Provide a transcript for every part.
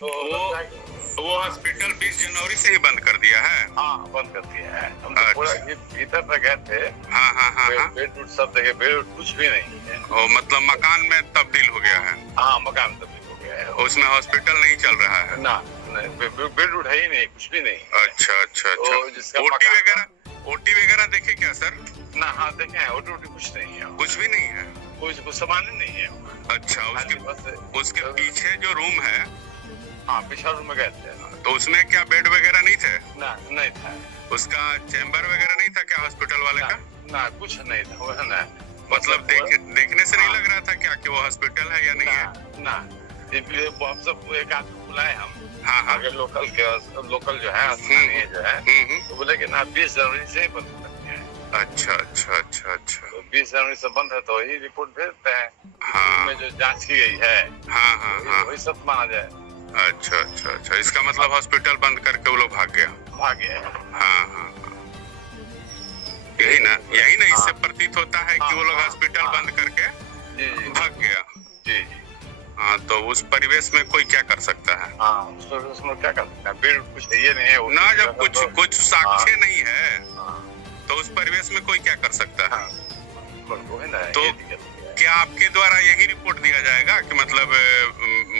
तो वो हॉस्पिटल 20 जनवरी से ही बंद कर दिया है। हाँ, बंद कर दिया है। हम तो पूरा भीतर तक गए थे। हाँ हाँ हाँ हाँ। बेड उड सब देखे, बेड उड कुछ भी नहीं है। ओ, मतलब मकान में तब्दील हो गया है। हाँ, मकान तब्दील हो गया है। उसमें हॉस्पिटल नहीं चल रहा है ना, बेड उड है ही नहीं, कुछ भी नहीं। अच्छा अच्छा अच्छा। जिसका ओटी वगैरह देखे क्या सर? ना, हाँ देखे हैं। ओटी कुछ नहीं है, कुछ भी नहीं है, कुछ सामान ही नहीं है। अच्छा, उसके पीछे जो रूम है, हाँ पिछला रूम में गए थे, तो उसमें क्या बेड वगैरह नहीं थे? ना, नहीं था। उसका चैम्बर वगैरह नहीं था क्या हॉस्पिटल वाले का? ना, कुछ नहीं था, वो है ना। मतलब देखने से नहीं लग रहा था क्या कि वो हॉस्पिटल है या नहीं है? ना, हम सब एक आदमी बुलाए हम। हाँ हाँ। आगे लोकल जो है, स्थानीय जो है, तो बोले कि ना 20 जनवरी से ही बंद कर दिया है। अच्छा अच्छा अच्छा अच्छा। तो 20 जनवरी से बंद है, तो वही रिपोर्ट भेजते हैं। हाँ। में जो जांच की गई है, हाँ हाँ हाँ, वही सब माना जाए। अच्छा अच्छा अच्छा। इसका मतलब हॉस्पिटल बंद करके वो लोग भाग गया। हाँ हाँ, यही ना इससे प्रतीत होता है कि वो लोग हॉस्पिटल बंद करके भाग गया। जी। हाँ, तो उस परिवेश में कोई क्या कर सकता है? हाँ, उसमें क्या कर सकते हैं? बेड कुछ है ये नहीं है ना, जब कुछ साक्ष्य नहीं है तो उस परिवेश में कोई क्या कर सकता है? तो क्या आपके द्वारा यही रिपोर्ट दिया जाएगा कि मतलब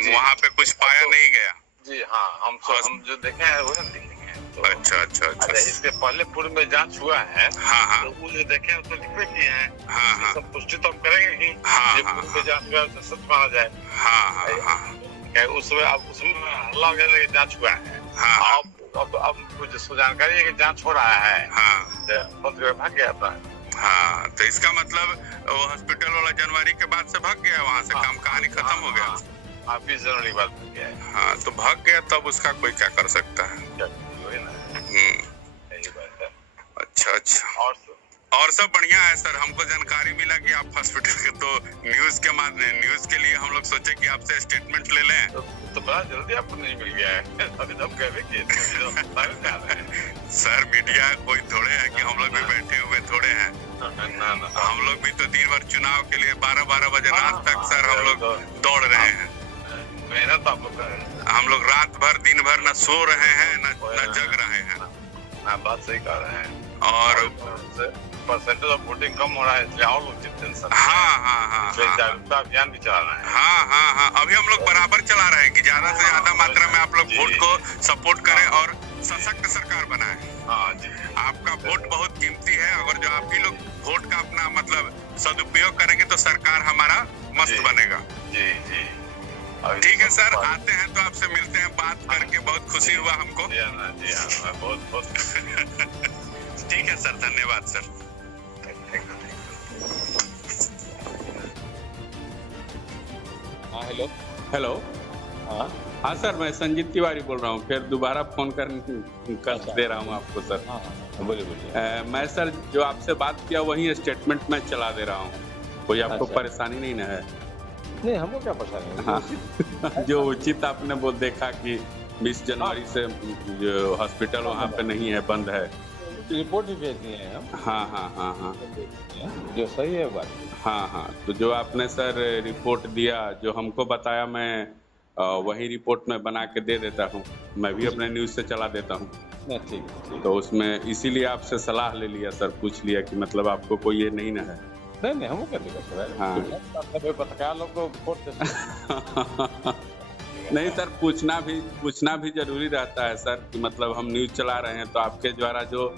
वहाँ पे कुछ पाया नहीं गया? जी हाँ, हम जो देखे हैं वो लिखेंगे। तो अच्छा अच्छा अच्छा। इसके पहले पूर्व में जांच हुआ है। हाँ हाँ। तो वो जो देखे हैं तो लिखवे किए हैं। हाँ हाँ। सब पुष्टि तो हम करेंगे ही। हाँ हाँ। पूर्व में जांच हुआ है सच माना जाए। हाँ हाँ हाँ। उसमें हल्ला वगैरह जांच हुआ है। हाँ। अब जिसको जानकारी है कि जांच हो रहा है। हाँ। मंत्री भाग गया था। हाँ, तो इसका मतलब वो हॉस्पिटल वाला जनवरी के बाद से भाग गया वहाँ से। काम कहानी खत्म हो गया। 20 जनवरी के बाद भाग गया। हाँ, तो भाग गया, तब उसका कोई क्या कर सकता है? अच्छा अच्छा। और सब बढ़िया है सर। हमको जानकारी मिला कि आप हॉस्पिटल के, तो न्यूज के लिए हम लोग सोचे कि आपसे स्टेटमेंट ले लें। तो बड़ा जल्दी आपको नहीं मिल गया है। अभी तो हम कह रहे सर, मीडिया कोई थोड़े है कि हम लोग भी बैठे हुए थोड़े हैं। ना, हम लोग भी तो दिन भर चुनाव के लिए 12-12 बजे रात तक सर हम लोग दौड़ रहे हैं। मेहनत आप लोग कर रहे हैं। हम लोग रात भर दिन भर न सो रहे हैं न जग रहे हैं। बात सही कह रहे हैं। और परसेंटेज ऑफ वोटिंग कम हो रहा है, इसलिए और लोग टेंशन। हाँ हाँ हाँ। जागरूकता अभियान भी चला रहे हैं। हाँ हाँ हाँ। अभी हम लोग बराबर चला रहे हैं कि ज्यादा से ज्यादा मात्रा में आप लोग वोट को सपोर्ट करें और सशक्त सरकार बनाएं। हाँ जी। आपका वोट बहुत कीमती है। अगर जो आप भी लोग वोट का अपना मतलब सदुपयोग करेंगे तो सरकार हमारा मस्त बनेगा। जी जी। ठीक है सर, आते हैं तो आपसे मिलते हैं। बात करके बहुत खुशी हुआ हमको। जी हाँ, बहुत ठीक है सर, धन्यवाद सर। हाँ हेलो। हेलो। हाँ हाँ सर, मैं संजीत तिवारी बोल रहा हूँ। फिर दोबारा फोन कर दे रहा हूँ आपको सर। हाँ बोलिए बोलिए। मैं सर जो आपसे बात किया वही स्टेटमेंट मैं चला दे रहा हूँ। कोई आपको परेशानी नहीं ना है? नहीं, हमको क्या परेशानी है। हाँ जो उचित आपने वो देखा कि 20 जनवरी से जो हॉस्पिटल वहाँ पे नहीं है, बंद है। रिपोर्ट भी भेज दिए हैं हम। हाँ हाँ हाँ हाँ, जो सही है बात। हाँ हाँ। तो जो आपने सर रिपोर्ट दिया, जो हमको बताया, मैं वही रिपोर्ट में बना के दे देता हूँ। मैं भी अपने न्यूज़ से चला देता हूँ। ठीक। तो उसमें इसीलिए आपसे सलाह ले लिया सर, पूछ लिया कि मतलब आपको कोई ये नहीं ना है। नहीं हमको क्या दिक्कत है। हाँ। पत्रकार लोग को वोट नहीं सर, पूछना भी जरूरी रहता है सर कि मतलब हम न्यूज़ चला रहे हैं तो आपके द्वारा जो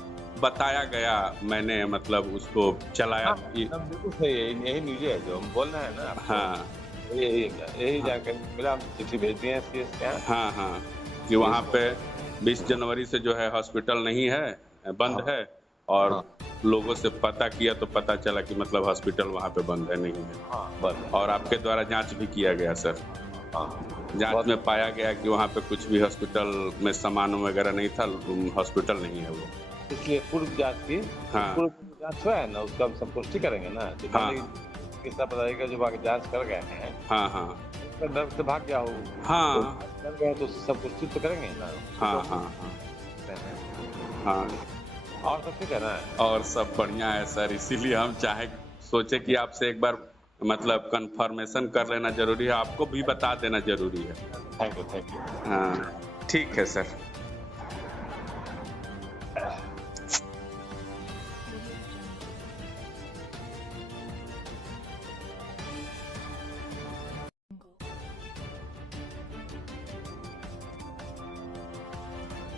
बताया गया मैंने मतलब उसको चलाया। बिल्कुल सही है, यही न्यूज है जो हम बोल रहे हैं ना। हाँ, यही जानकारी मिला, हम चिट्ठी भेज दिए हैं। हाँ हाँ, कि वहाँ पे 20 जनवरी से जो है हॉस्पिटल नहीं है, बंद है। और लोगों से पता किया तो पता चला कि मतलब हॉस्पिटल वहाँ पे बंद है, नहीं है। और आपके द्वारा जांच भी किया गया सर। जांच में पाया गया कि वहाँ पे कुछ भी हॉस्पिटल में सामान वगैरह नहीं था, हॉस्पिटल नहीं है वो। इसलिए पूर्व जांच की। हाँ। पूर्व जांच हुआ है ना, उसका हम संपुष्टि करेंगे ना। हाँ। कितना पता जो बाकी जांच कर गए हैं। हाँ हाँ। डर से भाग गया हो। हाँ। कर गए तो संपुष्टि तो करेंगे ना। हाँ हाँ हाँ। और सब ठीक है ना? और सब बढ़िया है सर। इसीलिए हम सोचे कि आपसे एक बार मतलब कंफर्मेशन कर लेना जरूरी है, आपको भी बता देना जरूरी है। Thank you. हाँ ठीक है सर।